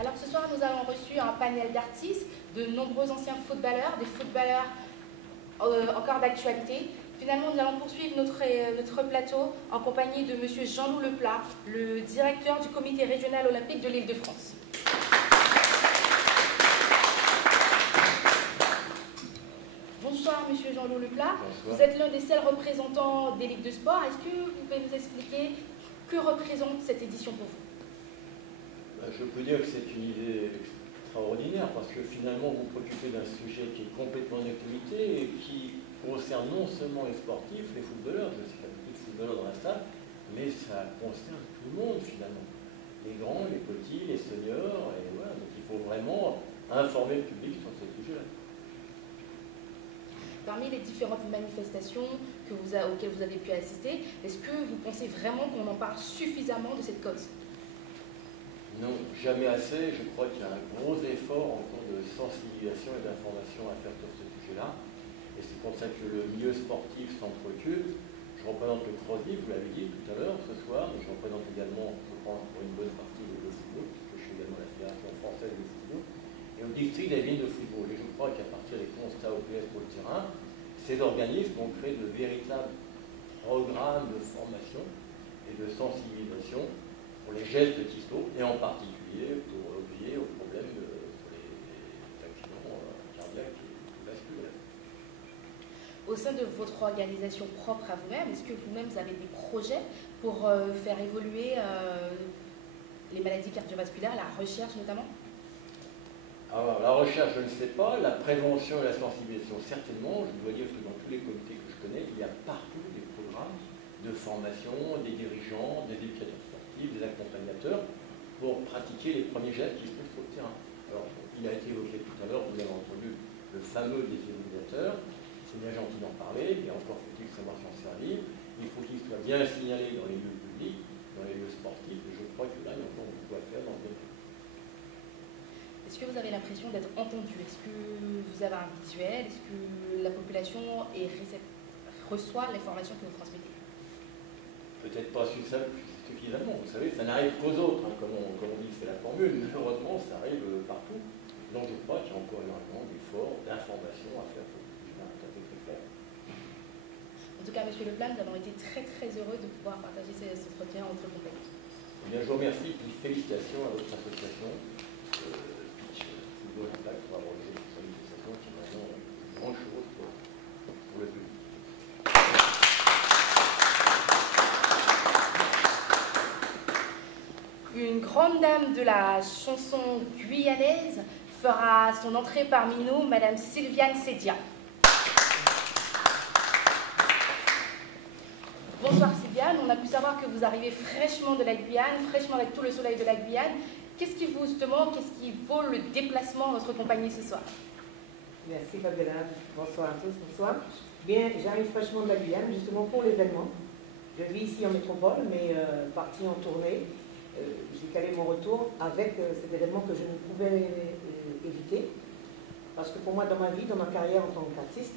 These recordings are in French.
Alors ce soir, nous avons reçu un panel d'artistes, de nombreux anciens footballeurs, des footballeurs encore d'actualité. Finalement, nous allons poursuivre notre plateau en compagnie de M. Jean-Loup Leplat, le directeur du comité régional olympique de l'Île-de-France. Bonsoir, M. Jean-Loup Leplat. Bonsoir. Vous êtes l'un des seuls représentants des ligues de sport. Est-ce que vous pouvez nous expliquer que représente cette édition pour vous? Je peux dire que c'est une idée extraordinaire parce que finalement vous préoccupez d'un sujet qui est complètement d'actualité et qui concerne non seulement les sportifs, les footballeurs, je sais qu'il y a beaucoup de footballeurs dans la salle, mais ça concerne tout le monde finalement. Les grands, les petits, les seniors, et voilà, donc il faut vraiment informer le public sur ce sujet-là. Parmi les différentes manifestations auxquelles vous avez pu assister, est-ce que vous pensez vraiment qu'on en parle suffisamment de cette cause? Non, jamais assez. Je crois qu'il y a un gros effort encore de sensibilisation et d'information à faire sur ce sujet-là. Et c'est pour ça que le milieu sportif s'en préoccupe. Je représente le CrossFit, vous l'avez dit tout à l'heure, ce soir, mais je représente également, je pense, pour une bonne partie le football, puisque je suis également la Fédération française de football. Et au district des villes de football. Et je crois qu'à partir des constats OPS pour le terrain, ces organismes ont créé de véritables programmes de formation et de sensibilisation pour les gestes qui sautent, et en particulier pour lier aux problèmes pour les accidents cardiaques et vasculaires. Au sein de votre organisation propre à vous-même, est-ce que vous-même vous avez des projets pour faire évoluer les maladies cardiovasculaires, la recherche notamment? Alors, la recherche, je ne sais pas. La prévention et la sensibilisation, certainement. Je dois dire que dans tous les comités que je connais, il y a partout des programmes de formation, des dirigeants, des éducateurs sportifs, des accompagnateurs, pour pratiquer les premiers gestes qui se trouvent sur le terrain. Alors, il a été évoqué tout à l'heure, vous avez entendu le fameux défibrillateur. C'est bien gentil d'en parler, mais encore faut-il savoir s'en servir. Il faut qu'il soit bien signalé dans les lieux publics, dans les lieux sportifs, et je crois que là, il y a encore beaucoup à faire dans le domaine. Est-ce que vous avez l'impression d'être entendu? Est-ce que vous avez un visuel? Est-ce que la population reçoit l'information que vous transmettez? Peut-être pas suffisamment, vous savez, ça n'arrive qu'aux autres, hein, comme on dit, c'est la formule. Malheureusement, ça arrive partout. Donc je crois qu'il y a encore énormément d'efforts, d'informations à faire pour tout ça, tout à fait très clair. En tout cas, M. Leplat, nous avons été très très heureux de pouvoir partager cet entretien entre compagnies. Eh bien, je vous remercie, puis félicitations à votre association. Football Impact pour avoir organisé cette manifestation qui est vraiment une grande chose pour le public. Une grande dame de la chanson guyanaise fera son entrée parmi nous, Madame Sylviane Sédia. Bonsoir Sylviane, on a pu savoir que vous arrivez fraîchement de la Guyane, fraîchement avec tout le soleil de la Guyane. Qu'est-ce qui vous justement, qu'est-ce qui vaut le déplacement de votre compagnie ce soir? Merci Fabiola, bonsoir à tous, bonsoir. Bien, j'arrive fraîchement de la Guyane justement pour l'événement. Je vis ici en métropole, mais parti en tournée. J'ai calé mon retour avec cet événement que je ne pouvais éviter. Parce que pour moi, dans ma vie, dans ma carrière en tant qu'artiste,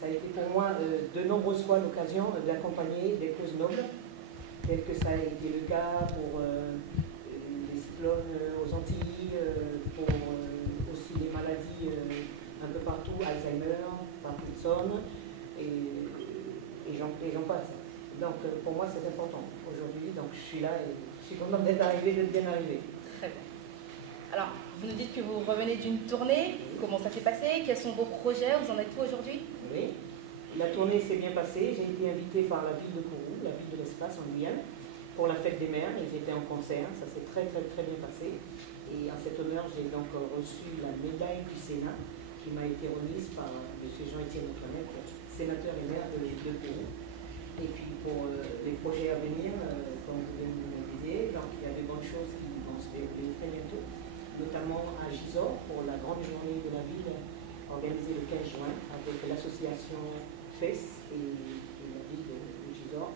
ça a été pour moi de nombreuses fois l'occasion d'accompagner des causes nobles, tel que ça a été le cas pour les cyclones aux Antilles, pour aussi les maladies un peu partout, Alzheimer, Parkinson, et j'en passe. Donc pour moi c'est important aujourd'hui, donc je suis là et je suis contente d'être arrivée, d'être bien arrivée. Très bien. Alors, vous nous dites que vous revenez d'une tournée, comment ça s'est passé? Quels sont vos projets? Vous en êtes où aujourd'hui? Oui, la tournée s'est bien passée, j'ai été invitée par la ville de Kourou, la ville de l'espace en Guyane, pour la fête des mères, et j'étais en concert, ça s'est très bien passé. Et en cet honneur, j'ai donc reçu la médaille du Sénat qui m'a été remise par M. Jean-Étienne Antoinette, sénateur et maire de Kourou. Et puis pour les projets à venir, comme vous venez de me dire, donc il y a de bonnes choses qui vont se dérouler très bientôt, notamment à Gisors pour la grande journée de la ville organisée le 15 juin avec l'association FES et la ville de Gisors.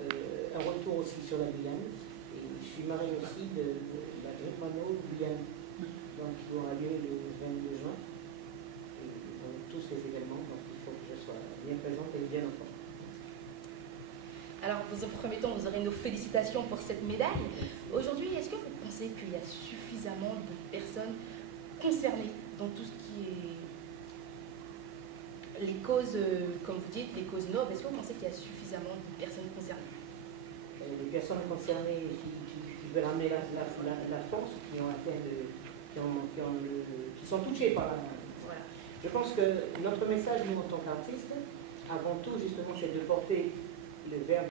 Un retour aussi sur la Guyane. Et je suis marraine aussi de la Grippe Mano Guyane, donc qui aura lieu le 22 juin. Et donc, tous les événements, donc il faut que je sois bien présente et bien informée. Alors, dans un premier temps, vous aurez nos félicitations pour cette médaille. Aujourd'hui, est-ce que vous pensez qu'il y a suffisamment de personnes concernées dans tout ce qui est les causes, comme vous dites, les causes nobles? Est-ce que vous pensez qu'il y a suffisamment de personnes concernées? Les personnes concernées qui veulent amener la force, qui ont atteint qui sont touchées par la maladie. Voilà. Je pense que notre message, nous, en tant qu'artistes, avant tout, justement, c'est de porter le verbe